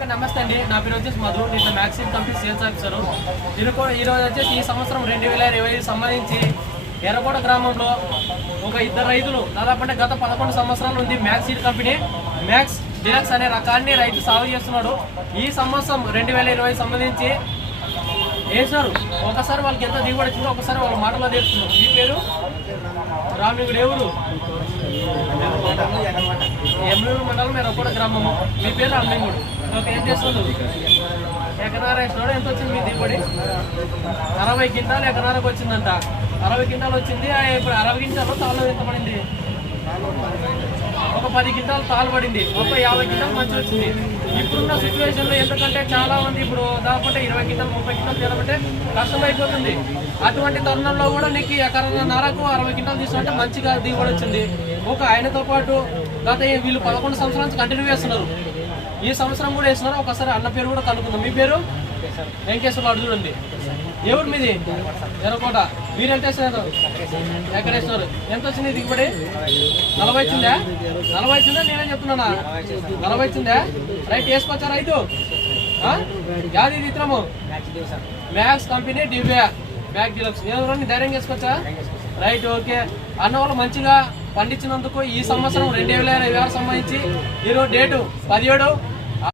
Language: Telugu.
ఓకే, నమస్తే అండి. నా పేరు వచ్చేసి మధు. నేను మ్యాక్సిమ్ కంపెనీ సేల్స్ ఆఫీసర్. ఈరోజు వచ్చేసి ఈ సంవత్సరం 2025 సంబంధించి ఎర్రకోట గ్రామంలో ఒక ఇద్దరు రైతులు దాదాపు అంటే గత 11 సంవత్సరాల నుండి మ్యాక్సీడ్ కంపెనీ మ్యాక్స్ డిలక్స్ అనే రకాన్ని రైతు సాగు చేస్తున్నాడు. ఈ సంవత్సరం 2020 సంబంధించి వేసినారు. ఒకసారి వాళ్ళకి ఎంత దిగుబడి వచ్చిందో ఒకసారి వాళ్ళ మాటలో తెలుస్తున్నారు. మీ పేరు రామలింగుడు, ఎవరు? ఎమ్మెల్యే మండలం ఎర్రకోట గ్రామము. మీ పేరు రామలింగుడు. ఓకే, ఏం చేస్తున్నారు? ఎకరార వేసినాడు. ఎంత వచ్చింది మీ దిగుబడి? 60 క్వింటాలు ఎకరారకు వచ్చిందంట. 60 క్వింటాలు వచ్చింది. ఇప్పుడు 60 క్వింటాలు తాళ్ళు ఎంత పడింది? ఒక 10 క్వింటాలు తాళ్ళు పడింది. ఒక 50 క్వింటాలు మంచి వచ్చింది. ఇప్పుడున్న సిచ్యువేషన్లో ఎందుకంటే చాలా మంది ఇప్పుడు దాదాపు 20 క్వింటాలు 30 క్వింటాలు తీయాలంటే కష్టమైపోతుంది. అటువంటి తరుణంలో కూడా నీకు ఎకరన్నరకు 60 క్వింటాలు తీసుకుంటే మంచిగా దిగుబడి వచ్చింది. ఒక ఆయనతో పాటు గత వీళ్ళు 11 సంవత్సరాల నుంచి కంటిన్యూ చేస్తున్నారు. ఈ సంవత్సరం కూడా వేస్తున్నారు. ఒకసారి అన్న పేరు కూడా కనుక్కుందాం. మీ పేరు? వెంకటేశ్వర. చూడండి, ఎవరు మీది? ఎర్రకోట. మీరు ఎంత వేస్తున్నారు? ఎక్కడ వేస్తున్నారు? ఎంత వచ్చింది దిగుబడి? 40 వచ్చిందా? 40 వచ్చిందా? నేనే చెప్తున్నానా? 40 వచ్చిందా? రైట్, వేసుకోవచ్చా రైతు? యాది ఇతరము మ్యాక్స్ కంపెనీ డిబియా బ్యాక్ డిలక్స్. ఎవరు ధైర్యం చేసుకోవచ్చా? Right, okay. అన్న వాళ్ళు మంచిగా పండించినందుకు ఈ సంవత్సరం 2026 సంబంధించి ఈరోజు డేటు 17